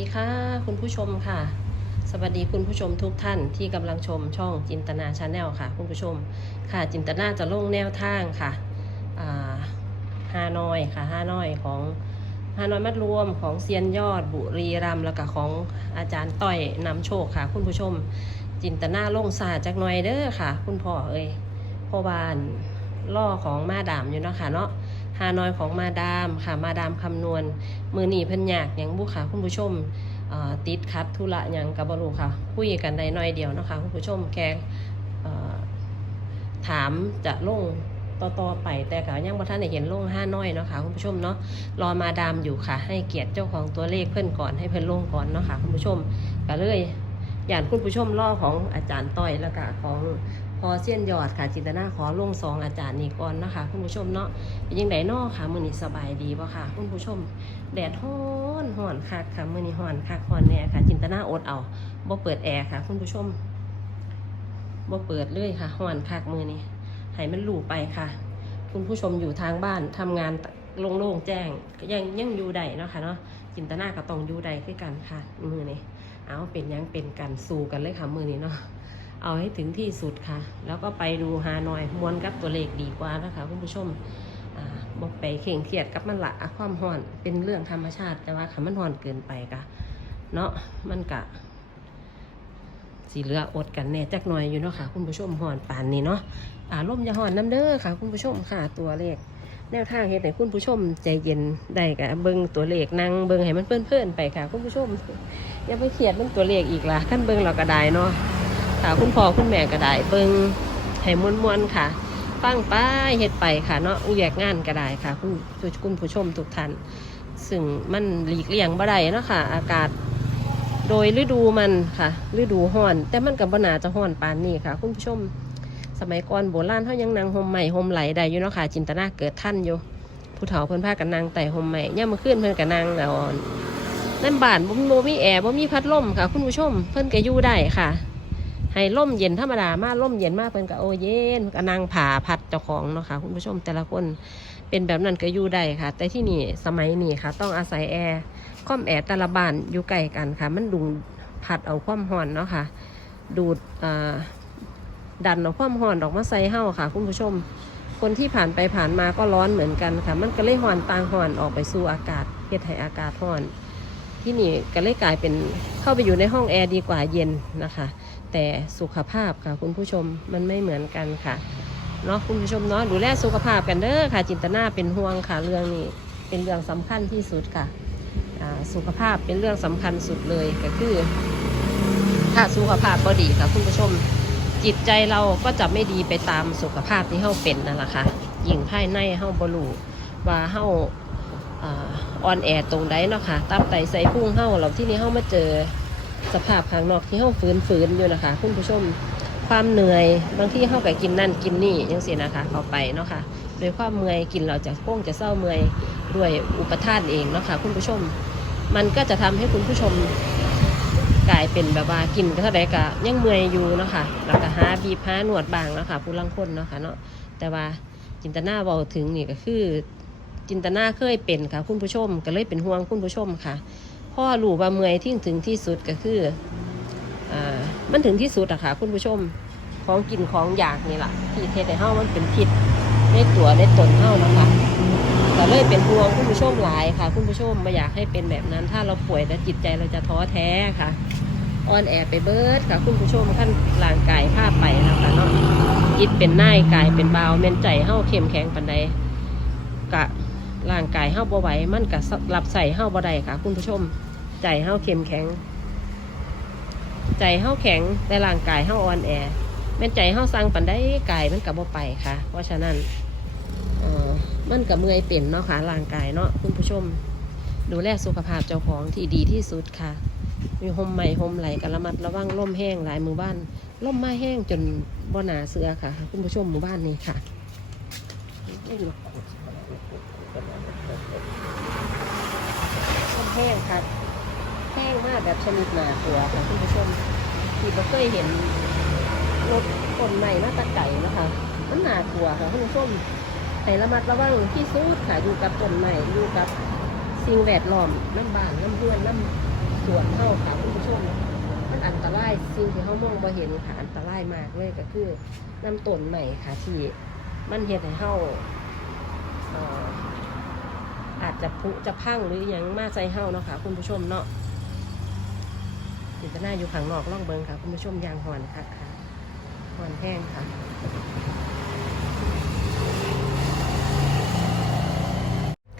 ดีค่ะ คุณผู้ชมค่ะ สวัสดีคุณผู้ชมทุกท่านที่กำลังชมช่องจินตนาชาแนลค่ะ คุณผู้ชมค่ะจินตนาจะลงแนวทางค่ะอ่าฮานอยค่ะฮานอยของฮานอยมัดรวมของเซียนยอดบุรีรัมแล้วก็ของอาจารย์ต้อยนำโชคค่ะ คุณผู้ชม จินตนาลงศาสตร์จากหน่อยเด้อค่ะ คุณพ่อเอ้ยพ่อบานล่อของมาดามอยู่เนาะค่ะเนาะ ฮานอยของมาดามค่ะมาดามคำนวณ มือหนีเพิ่นอยากหยังบุค่ะคุณผู้ชมติดคัดธุระหยังกับบรูค่ะคุยกันได้หน้อยเดียวนะคะคุณผู้ชมแกเอ่อถามจะลงต่อๆไปแต่ก็ยังบ่ทันได้เห็นลงห้าน้อยเนาะค่ะคุณผู้ชมเนาะรอมาดามอยู่ค่ะ ให้เกียรติเจ้าของตัวเลขเพิ่นก่อนให้เพิ่นลงก่อนเนาะค่ะคุณผู้ชมก็เลยอยากคุณผู้ชมล่อของอาจารย์ต้อยแล้วก็ของ อเสี้ยนยอดค่ะ จินตนาขอลงสองอาจารย์นี่ก่อนนะคะ คุณผู้ชมเนาะเป็นยังไงนาะค่ะมือนี้สบายดีบ่ค่ะ คุณผู้ชม แดดฮ้อนฮ้อนคักค่ะมือนี้ฮ้อนคักฮ้อนแน่ค่ะ จินตนาอดเอาบ่เปิดแอร์ค่ะ คุณผู้ชมบ่เปิดเลยค่ะฮ้อนคักมือนี้ให้มันหลูไปค่ะ คุณผู้ชมอยู่ทางบ้านทำงานโล่งๆแจ้งยังยังอยู่ได้เนาะค่ะเนาะจินตนาก็ต้องอยู่ได้คือกันค่ะ มือนี้เอาเป็นยังเป็นกันสู้กันเลยค่ะมือนี้เนาะ เอาให้ถึงที่สุดค่ะ แล้วก็ไปดูฮานอยมวนกับตัวเลขดีกว่านะคะคุณผู้ชมบอกไปเข่งเครียดกับมันละความห่อนเป็นเรื่องธรรมชาติแต่ว่าคันมันห่อนเกินไปกะเนาะมันกะสีเหลืออดกันแน่จักหน่อยอยู่เนาะค่ะ คุณผู้ชมห่อนปานนี้เนาะอารมณ์อย่าห่อนน้ำเด้อค่ะ คุณผู้ชมค่ะตัวเลขแนวทางเฮ็ดให้คุณผู้ชมใจเย็นได้กะเบิ่งตัวเลขนั่งเบิ่งให้มันเพื่อนๆไปค่ะ คุณผู้ชมอย่าไปเครียดเบิ่งตัวเลขอีกละขั้นเบิ่งเราก็ได้เนาะ ค่ะ คุณพ่อคุณแม่ก็ได้เบิ่งให้มวนๆค่ะฟังไปเฮ็ดไปค่ะเนาะแยกงานก็ได้ค่ะคุณคุณผู้ชมทุกท่านซึ่งมันหลีกเลี่ยงบ่ได้เนาะค่ะ อากาศโดยฤดูมันค่ะ ฤดูร้อน แต่มันกับบ่นาจะร้อนปานนี้ค่ะ คุณผู้ชม สมัยก่อนโบราณเฮายังนั่งห่มใหม่ห่มไหลได้อยู่เนาะค่ะ จินตนาเกิดท่านอยู่ผู้เฒ่าเพิ่นพากันนั่งไต่ห่มใหม่ย่ามมื้นเพิ่นก็นั่งแล้วนั่นบ้านบ่บ่มีแอร์บ่มีพัดลมค่ะ คุณผู้ชม เพิ่นก็อยู่ได้ค่ะ ให้ล่มเย็นธรรมดามาล่มเย็นมากเพิ่นก็โอเย็นก็นั่งผ่าพัดเจ้าของเนาะค่ะคุณผู้ชมแต่ละคนเป็นแบบนั้นก็อยู่ได้ค่ะ แต่ที่นี่สมัยนี้ค่ะ ต้องอาศัยแอร์ความแอร์แต่ละบ้านอยู่ใกล้กันค่ะ มันดุงพัดเอาความร้อนเนาะค่ะ ดูดอ่าดันเอาความร้อนออกมาใส่เฮาค่ะ คุณผู้ชม คนที่ผ่านไปผ่านมาก็ร้อนเหมือนกันค่ะ มันก็เลยร้อนต่างร้อนออกไปสู่อากาศเฮ็ดให้อากาศร้อน ที่นี่ก็เลยกลายเป็นเข้าไปอยู่ในห้องแอร์ดีกว่าเย็นนะคะ แต่สุขภาพค่ะคุณผู้ชมมันไม่เหมือนกันค่ะเนาะคุณผู้ชมเนาะดูแลสุขภาพกันเด้อค่ะ จินตนาเป็นห่วงค่ะเรื่องนี้เป็นเรื่องสำคัญที่สุดค่ะสุขภาพเป็นเรื่องสำคัญสุดเลยก็คือ ถ้าสุขภาพบ่ดีค่ะคุณผู้ชม จิตใจเราก็จะไม่ดีไปตามสุขภาพที่เฮาเป็นนั่นแหละค่ะยิ่งภายในเฮาบรูว่าเฮา อ่อนแอตรงใดเนาะค่ะตับไตใส่พุงเฮาเราที่นี่เฮามาเจอสภาพข้างนอกที่เฮาฝืนฝืนๆอยู่นะคะ คุณผู้ชมความเหนื่อยบางที่เฮาก็กินนั่นกินนี่ยังเสินะคะเข้าไปเนาะค่ะโดยความเมื่อยกินเราจะโค้งจะเศร้าเมื่อยด้วยอุปทานเองเนาะค่ะคุณผู้ชม มันก็จะทำให้คุณผู้ชมกลายเป็นแบบว่ากินก็เท่าใดก็ยังเมื่อยอยู่เนาะค่ะแล้วก็หาบีบหาหนวดบางเนาะค่ะผู้ลังคนเนาะค่ะเนาะแต่ว่าจินตนาเบาถึงนี่ก็คือ จินตนาเคยเป็นค่ะ คุณผู้ชม ก็เลยเป็นห่วงคุณผู้ชมค่ะพ่อรู้ว่าเมื่อยที่ถึงที่สุดก็คืออ่ามันถึงที่สุดอะค่ะ คุณผู้ชมของกินของอยากนี่แหละที่เทศในเฮ้ามันเป็นพิษในตัวในตนเฮ้านะคะก็เลยเป็นห่วงคุณผู้ชมหลายค่ะ คุณผู้ชมไม่อยากให้เป็นแบบนั้น ถ้าเราป่วยแล้วจิตใจเราจะท้อแท้ค่ะอ่อนแอไปเบิดค่ะ คุณผู้ชมขั้นร่างกายภาไปแล้วค่ะเนาะยิดเป็นหนายกายเป็นเบาเมนใจเฮ้าเข้มแข็งปันใดกะ ร่างกายเฮ้าบ่ไหวมันกะรับใส่เฮ้าบ่ได้ค่ะ คุณผู้ชม ใจเฮาเข้มแข็ง ใจเฮาแข็งแต่ร่างกายเฮาอ่อนแอแม่นใจเฮาสั่งปันได้กายมันกับบ่ไปค่ะ เพราะฉะนั้นเอ่อมันกับเมื่อยเป็นเนาะค่ะร่างกายเนาะคุณผู้ชม ดูแลสุขภาพเจ้าของที่ดีที่สุดค่ะ มีหมใหม่หมไหลกระมัดระวังล่มแห้งหลายมู่บ้านล่มมาแห้งจนบ่หนาเสือค่ะ คุณผู้ชมหมู่บ้านนี้ค่ะล่ม แห้งค่ะแห้งมากแบบชนิดหนากลัวค่ะคุณผู้ชมที่เราเคยเห็นรถคนใหม่มาตะไก่นะคะมันหนากลัวค่ะคุณผู้ชมให้ระมัดระวังที่สุดค่ะอยู่กับต้นใหม่อยู่กับสิ่งแวดล้อมน้ำบานน้ำเพื่อนน้ำสวนเฮาค่ะคุณผู้ชมมันอันตรายสิ่งที่เฮามองบ่เห็นค่ะอันตรายมากเลยก็คือน้ำต้นใหม่ค่ะที่มันเฮ็ดให้เฮา อาจจะผุจะพังหรืออยังมาใส่เฮาเนาะค่ะคุณผู้ชมเนาะจินตนาอยู่ข้างนอกล่องเบิงค่ะคุณผู้ชมยางหอนค่ะค่ะหอนแห้งค่ะ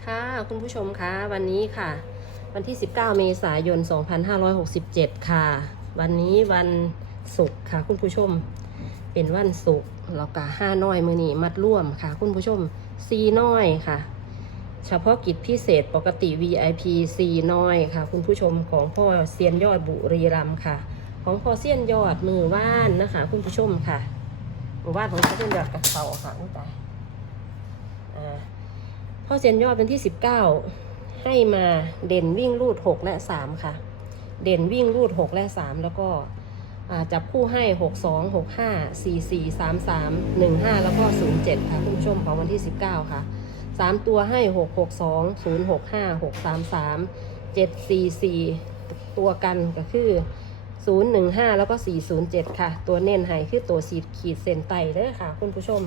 ค่ะคุณผู้ชมคะวันนี้ค่ะ วันที่ 19 เมษายน 2567 ค่ะ วันนี้วันศุกร์ค่ะ คุณผู้ชมเป็นวันศุกร์แล้วก็ห้าน้อยมือนีมัดร่วมค่ะ คุณผู้ชมซีน้อยค่ะ เฉพาะกิจพิเศษปกติ VIP ซีน้อยค่ะ คุณผู้ชมของพ่อเซียนยอดบุรีรัมค่ะ ของพ่อเซียนยอดมือว่านนะคะ คุณผู้ชมค่ะมือว่านของพ่อเซียนยอดกับเขาค่ะอุ้ยตายอ่พ่อเซียนยอดเป็นที่19ให้มาเด่นวิ่งรูด6และ3ค่ะ เด่นวิ่งรูด6และ3แล้วก็จับคู่ให้ 6 2 6 5 4 4 3 3 1 5 แล้วก็ 0 7 ค่ะ คุณผู้ชมของวันที่ 19 ค่ะ 3ตัวให้6 6 2 0 6 5 6 3 3 7 4 4ตัวกันก็คือ015แล้วก็407ค่ะ ตัวเน้นให้คือตัวสีขีดเส้นไต่เด้อค่ะ คุณผู้ชม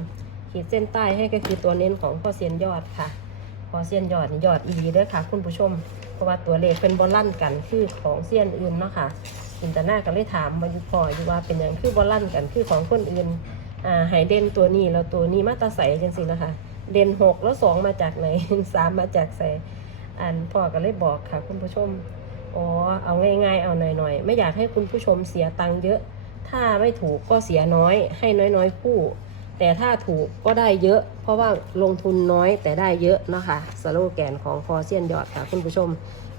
ขีดเส้นใต้ให้ก็คือตัวเน้นของพ่อเซียนยอดค่ะพอเซียนยอดยอดอีเด้อค่ะ คุณผู้ชม เพราะว่าตัวเลขเป็นบอลลั่นกันคือของเซียนอื่นเนาะค่ะอินตาหน้าก็เลยถามมาอยู่พออยู่ว่าเป็นอย่างคือบอลลั่นกันคือของคนอื่นอ่าให้เด่นตัวนี้แล้วตัวนี้มาตาใสจังสินะคะ เด่นหกแล้วสองมาจากไหนสามมาจากใสอันพ่อก็เลยบอกค่ะ คุณผู้ชมอ๋อเอาง่ายๆ เอาหน่อยๆ ไม่อยากให้คุณผู้ชมเสียตังค์เยอะ ถ้าไม่ถูกก็เสียน้อย ให้น้อยๆคู่ แต่ถ้าถูกก็ได้เยอะ เพราะว่าลงทุนน้อยแต่ได้เยอะเนาะค่ะสโลแกนของพอเซียนยอดค่ะ คุณผู้ชม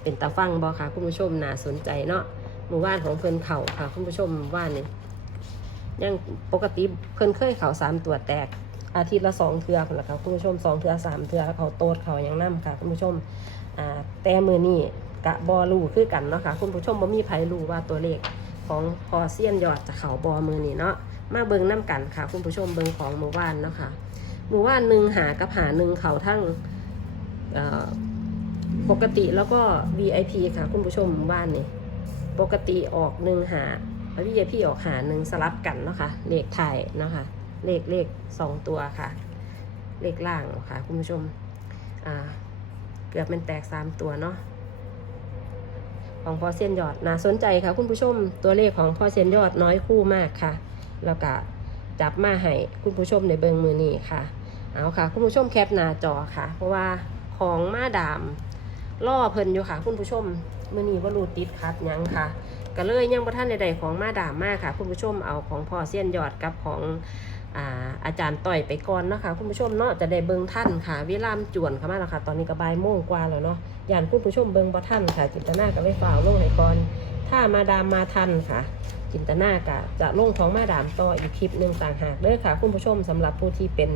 เป็นตาฟังบอค่ะ คุณผู้ชมน่าสนใจเนาะหมู่บ้านของเพิ่นเข่าค่ะ คุณผู้ชมหมู่บ้านนี่ยังปกติเพิ่นเคยเข่าสามตัวแตก อาทิตย์ละสองเทือคนละค่ะคุณผู้ชมสองเทือสามเทือแล้วเขาโตดเขายังนํค่ะคุณผู้ชมอ่าแต่มือนี่กะบอลูคือกันเนาะค่ะคุณผู้ชมบ่มีไผรู้ว่าตัวเลขของพอเซียนยอดจะเข่าบอมือนี่เนาะมาเบิงน้ำกันค่ะ คุณผู้ชมเบิงของหมู่บ้านเนาะค่ะหมู่บ้านหนึ่งหากับหาหนึ่งเขาทั้งปกติแล้วก็ VIP ค่ะ คุณผู้ชมหมู่บ้านนี่ปกติออกหนึ่งหาแล้ว VIP ออกหาหนึ่งสลับกันเนาะค่ะเลขไทยเนาะค่ะ เลขเลขสองตัวค่ะ เลขล่างค่ะ คุณผู้ชม อ่า เกือบเป็นแตกสามตัวเนาะของพอเซียนยอดน่าสนใจค่ะ คุณผู้ชมตัวเลขของพอเซียนยอดน้อยคู่มากค่ะ แล้วก็จับมาให้คุณผู้ชมในเบิงมือนี้ค่ะ เอาค่ะ คุณผู้ชมแคปหน้าจอค่ะ เพราะว่าของมาดามล่อเพิ่นอยู่ค่ะ คุณผู้ชมมือนี้ว่ารูติดคัดยังค่ะก็เลยยังประท่านใดๆของมาดามมากค่ะ คุณผู้ชมเอาของพ่อเส้นยอดกับของ อาอาจารย์ต่อยไปก่อนนะคะคุณผู้ชมเนาะจะได้เบิงท่านค่ะเวลามจวนเข้ามาแล้วค่ะตอนนี้ก็บ่ายโมงกว่าแล้วเนาะยานคุณผู้ชมเบิงบ่ท่านค่ะ จินตนาก็เลยฝ่าวลงให้ก่อน ถ้ามาดามมาทันค่ะ จินตนากะจะลงของมาดามต่ออีกคลิปหนึ่งต่างหากเด้อค่ะ คุณผู้ชมสำหรับผู้ที่เป็น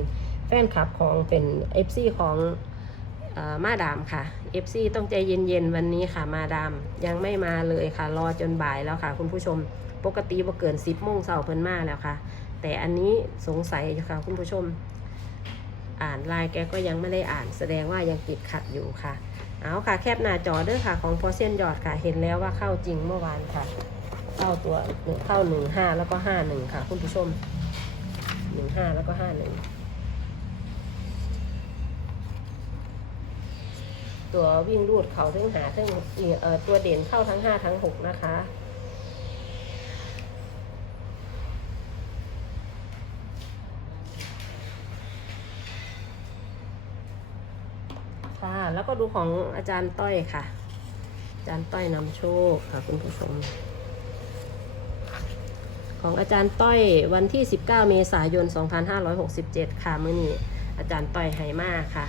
แฟนคลับของเป็น FC ของเออมาดามค่ะ FC ต้องใจเย็นๆวันนี้ค่ะมาดามยังไม่มาเลยค่ะ รอจนบ่ายแล้วค่ะ คุณผู้ชมปกติว่าเกิน10โมงเช้าเพิ่นมาแล้วค่ะ แต่อันนี้สงสัยอยู่ค่ะคุณผู้ชม อ่านลน์แกก็ยังไม่ได้อ่าน แสดงว่ายังติดขัดอยู่ค่ะ เอาค่ะแคปหน้าจอเด้อค่ะ ของพอเซียนยอดค่ะ เห็นแล้วว่าเข้าจริงเมื่อวานค่ะ เข้าตัวหนึ่งเข้าหนึ่งห้าแล้วก็ห้าหนึ่งค่ะ คุณผู้ชมหนึ่งห้าแล้วก็ห้าหนึ่งตัววิ่งรูดเขาทั้งหาทั้งเอ่อตัวเด่นเข้าทั้งห้าทั้งหกนะคะ ค่ะ แล้ว ก็ดูของอาจารย์ต้อยค่ะ อาจารย์ต้อยนำโชคค่ะคุณผู้ชม ของอาจารย์ต้อยวันที่ 19 เมษายน 2567 ค่ะมื้อนี้อาจารย์ต้อยไหมากค่ะ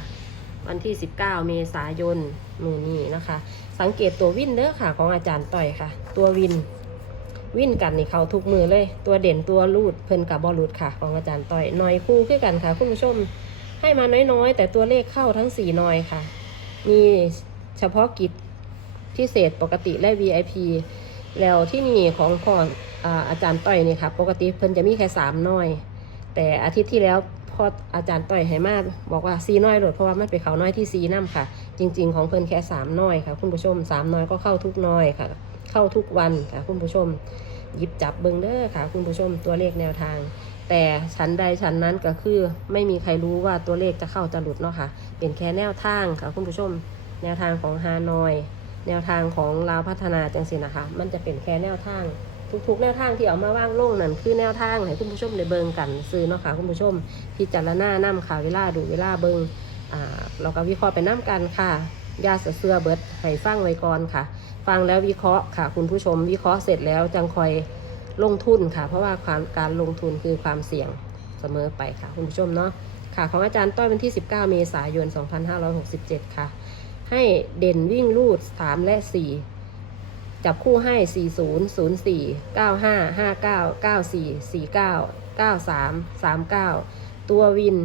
วันที่ 19 เมษายนมื้อนี้นะคะ สังเกตตัววินเด้อค่ะ ของอาจารย์ต้อยค่ะ ตัววินวินกันนี่เขาทุกมือเลย ตัวเด่นตัวรูดเพิ่นกับบอลูดค่ะ ของอาจารย์ต้อยหน่อยคู่ขึ้นกันค่ะ คุณผู้ชมให้มาน้อยๆ แต่ตัวเลขเข้าทั้ง4หน่อยค่ะ มีเฉพาะกิจพิเศษปกติและ VIP แล้วที่นี่ของพออาอาจารย์ต้อยนี่ค่ะ ปกติเพิ่นจะมีแค่สามน่อย แต่อาทิตย์ที่แล้วพออาจารย์ต่อยให้มาบอกว่าซีน้อยโหลดเพราะว่ามันไปเขาน้อยที่ซีน้ำค่ะ จริง ๆ ของเพิ่นแค่สามน้อยค่ะ คุณผู้ชมสามน้อยก็เข้าทุกน้อยค่ะ เข้าทุกวันค่ะ คุณผู้ชมหยิบจับเบิงเด้อค่ะ คุณผู้ชมตัวเลขแนวทาง แต่ชั้นใดชั้นนั้นก็คือไม่มีใครรู้ว่าตัวเลขจะเข้าจะหลุดเนาะค่ะ เป็นแค่แนวทางค่ะคุณผู้ชม แนวทางของฮานอย แนวทางของลาวพัฒนาจังสินะคะ มันจะเป็นแค่แนวทาง ทุกๆ แนวทางที่เอามาว่างลงนั่นคือแนวทางให้คุณผู้ชมได้เบิงกันซื้อเนาะค่ะคุณผู้ชม พิจารณานํข่าวเวลาดูเวลาเบิงอ่าเราก็วิเคราะห์ไปน้กันค่ะยาเสือเบิดให้ฟังไว้ก่อนค่ะ ฟังแล้ววิเคราะห์ค่ะ คุณผู้ชมวิเคราะห์เสร็จแล้วจังคอย ลงทุนค่ะ เพราะว่าความการลงทุนคือความเสี่ยงเสมอไปค่ะ คุณผู้ชมเนาะค่ะของอาจารย์ต้อยวันที่ 19 เมษายน 2567 ค่ะ ให้เด่นวิ่งลูด 3 และ 4 จับคู่ให้ 40 04 95 59 94 49 93 39 ตัววิน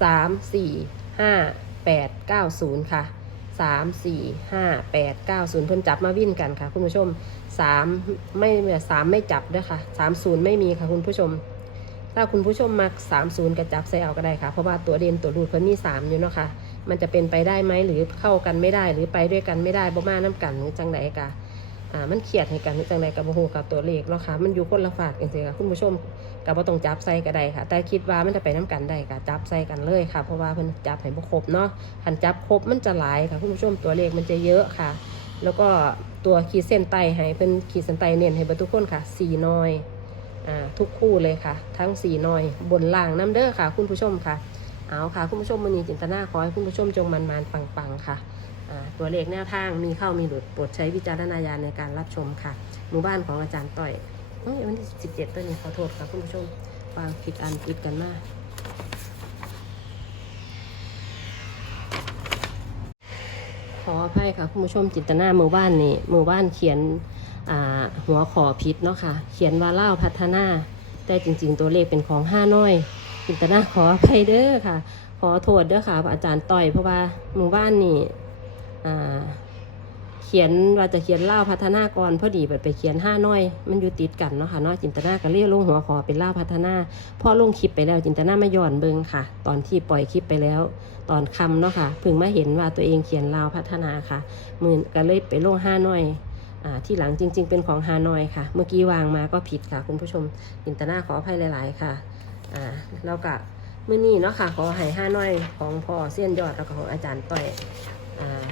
3 4 5 8 90 ค่ะ 3 4 5 8 9 0เพิ่นจับมาวิ่นกันค่ะ คุณผู้ชม3ไม่สามไม่จับด้วยค่ะ30ไม่มีค่ะคุณผู้ชม ถ้าคุณผู้ชมมัก30กระจับใส่เอาก็ได้ค่ะ เพราะว่าตัวเด่นตัวรูดเพิ่นมี3อยู่เนาะค่ะ มันจะเป็นไปได้ไหมหรือเข้ากันไม่ได้หรือไปด้วยกันไม่ได้บ่มาน้กันหรือจังไดกะอ่ามันเขียดให้กันหรือจังไดกับโมโหกับตัวเลขเนาะค่ะ มันอยู่คนละฝากจริงๆค่ะคุณผู้ชม กับว่าต้องจับใส่ก็ได้ค่ะ แต่คิดว่ามันจะไปน้กันได้ค่ะจับใส่กันเลยค่ะ เพราะว่าเพิ่นจับให้บ่ครบเนาะหันจับครบมันจะหลายค่ะคุณผู้ชมตัวเลขมันจะเยอะค่ะ แล้วก็ตัวขีดเส้นใต้ให้เป็นขีดเส้นใต้เน้นให้เบิดทุกคนค่ะสี่น้อยอ่าทุกคู่เลยค่ะ ทั้งสี่น้อย บนล่างน้ำเด้อค่ะ คุณผู้ชมค่ะเอาค่ะ คุณผู้ชมมือนี้จินตนาขอให้คุณผู้ชมจงมันมันปังๆค่ะตัวเลขแนวทางมีเข้ามีหลุดโปรดใช้วิจารณญาณในการรับชมค่ะ หมู่บ้านของอาจารย์ต่อย เอ้ยวันที่สิบเจ็ดตัวนี้ขอโทษค่ะคุณผู้ชมวางผิดอันผิดกันมากขออภัยค่ะคุณผู้ชมจินตนาหมู่บ้านนี่หมู่บ้านเขียนหัวขอผิดเนาะค่ะ เขียนว่าเล่าพัฒนาแต่จริง ๆ ตัวเลขเป็นของห้าน้อย จินตนาขออภัยเด้อค่ะ ขอโทษเด้อค่ะอาจารย์ต่อยเพราะว่าหมู่บ้านนี่อ่า เขียนว่าจะเขียนเล่าพัฒนากรพอดีแบบไปเขียนห้าน้อย มันอยู่ติดกันเนาะค่ะเนาะจินตนาก็เรียกลงหัวขอเป็นเล่าพัฒนาพอลงคลิปไปแล้วจินตนาไม่ย้อนเบิงค่ะ ตอนที่ปล่อยคลิปไปแล้ว ตอนคำเนาะค่ะเพิ่งมาเห็นว่าตัวเองเขียนเล่าพัฒนาค่ะมือก็เลยไปลงห้าน้อยอ่าที่หลังจริง ๆ เป็นของฮานอยค่ะ เมื่อกี้วางมาก็ผิดค่ะ คุณผู้ชมจินตนาขออภัยหลาย ๆ ค่ะอ่าแล้วก็มื้อนี้เนาะค่ะขอให้ห้าน้อยของพ่อเสี้ยนยอดแล้วก็ของอาจารย์ต้อยอ่า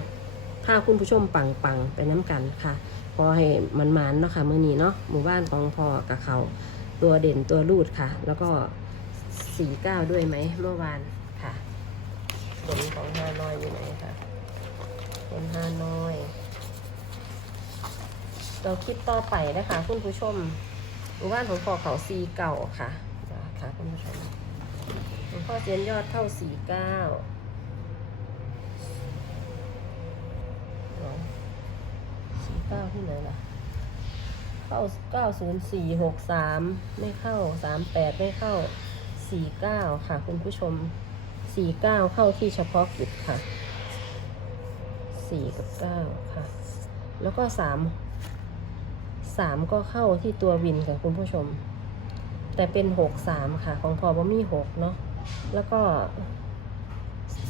พาคุณผู้ชมปังปังไปน้ำกันค่ะขอให้มันมันเนาะค่ะมื้อนี้เนาะหมู่บ้านของพ่อกับเขาตัวเด่นตัวรูดค่ะ แล้วก็สี่เก้าด้วยไหมเมื่อวานค่ะผลของห้าน้อยอยู่ไหนคะผลห้าน้อย เราคลิปต่อไปนะคะคุณผู้ชมหมู่บ้านของพ่อเขาซีเก่าค่ะค่ะคุณผู้ชมหลวงพ่อเจียนยอดเข้าสี่เก้าสี่เก้าที่ไหนล่ะ เข้าเก้าศูนย์สี่หกสามไม่เข้าสามแปดไม่เข้าสี่เก้าค่ะ คุณผู้ชมสี่เก้าเข้าที่เฉพาะกิจค่ะสี่กับเก้าค่ะ แล้วก็สามสามก็เข้าที่ตัววินค่ะคุณผู้ชม แต่เป็นหกสามค่ะ ของพอบ่มีหกเนาะแล้วก็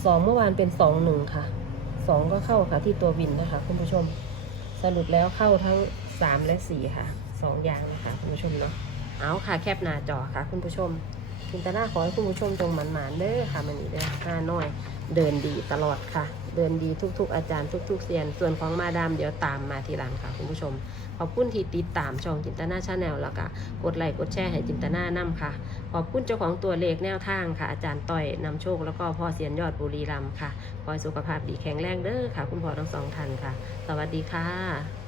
สองเมื่อวานเป็นสองหนึ่งค่ะสองก็เข้าค่ะที่ตัววินนะคะ คุณผู้ชม สรุปแล้วเข้าทั้งสามและสี่ค่ะสองย่างนะคะคุณผู้ชมเนาะเอาค่ะแคบหน้าจอค่ะ คุณผู้ชมจินตนาขอให้คุณผู้ชมจงหมันหมานๆเด้อค่ะมันนี้เด้อห้าน้อยเดินดีตลอดค่ะ เดินดีทุก ๆ อาจารย์ทุก ๆเซียน ส่วนของมาดามเดี๋ยวตามมาทีหลังค่ะ คุณผู้ชม ขอบคุณที่ติดตามช่องจินตนาชาแนลแล้วก็กดไลค์กดแชร์ให้จินตนานํค่ะ ขอบคุณเจ้าของตัวเลขแนวทางค่ะ อาจารย์ต่อยนำโชคแล้วก็พ่อเสียนยอดบุรีรัมย์ค่ะขอให้สุขภาพดีแข็งแรงเด้อค่ะ คุณพ่อทั้งสองท่านค่ะ สวัสดีค่ะ